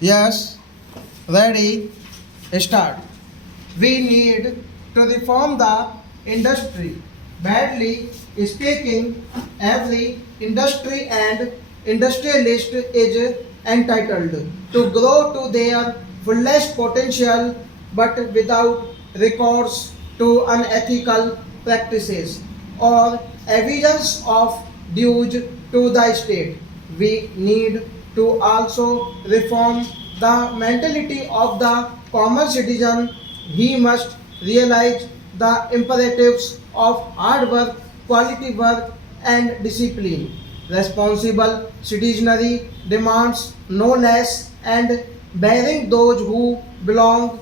Yes, ready, start. We need to reform the industry. Badly speaking, every industry and industrialist is entitled to grow to their fullest potential but without recourse to unethical practices or evidence of dues to the state. We need to also reform the mentality of the common citizen. He must realize the imperatives of hard work, quality work, and discipline. Responsible citizenry demands no less, and bearing those who belong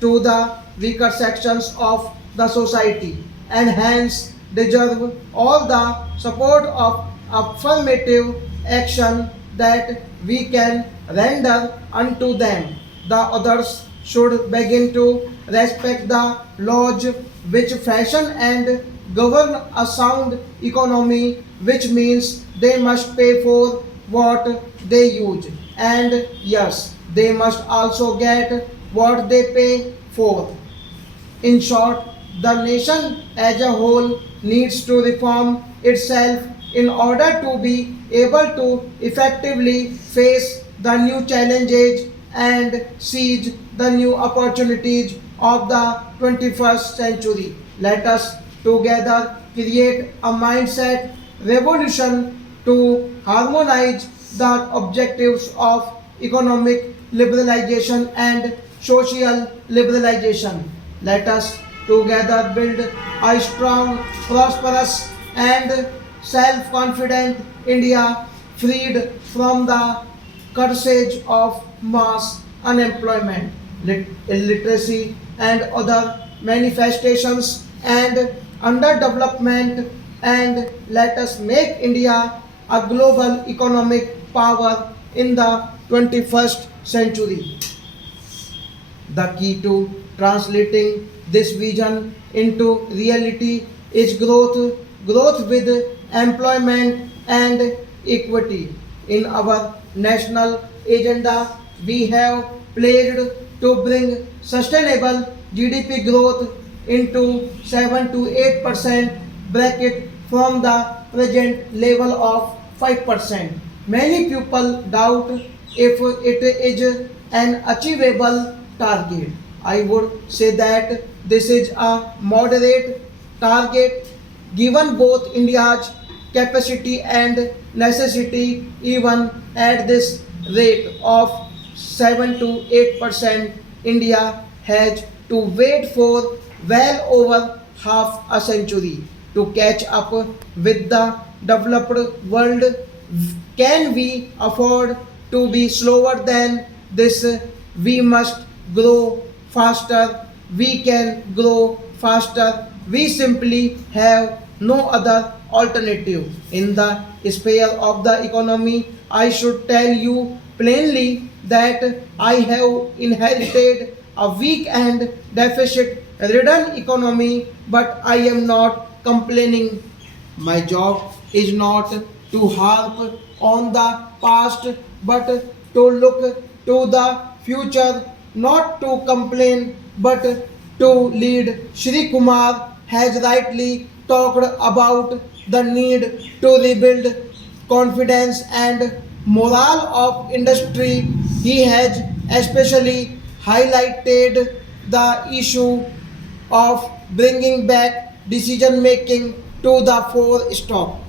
to the weaker sections of the society and hence deserve all the support of affirmative action that we can render unto them. The others should begin to respect the laws which fashion and govern a sound economy, which means they must pay for what they use. And yes, they must also get what they pay for. In short, the nation as a whole needs to reform itself in order to be able to effectively face the new challenges and seize the new opportunities of the 21st century. Let us together create a mindset revolution to harmonize the objectives of economic liberalization and social liberalization. Let us together build a strong, prosperous, and self confident India freed from the scourge of mass unemployment, illiteracy, and other manifestations and underdevelopment. And let us make India a global economic power in the 21st century. The key to translating this vision into reality is growth with employment and equity. In our national agenda, we have pledged to bring sustainable GDP growth into 7 to 8% bracket from the present level of 5%. Many people doubt if it is an achievable target. I would say that this is a moderate target given both India's capacity and necessity. Even at this rate of 7 to 8%, India has to wait for well over half a century to catch up with the developed world. Can we afford to be slower than this? We must grow faster. We can grow faster. We simply have no other alternative. In the sphere of the economy, I should tell you plainly that I have inherited a weak and deficit ridden economy, but I am not complaining. My job is not to harp on the past but to look to the future, not to complain but to lead. Shri Kumar has rightly talked about the need to rebuild confidence and morale of industry. He has especially highlighted the issue of bringing back decision making to the fore stop.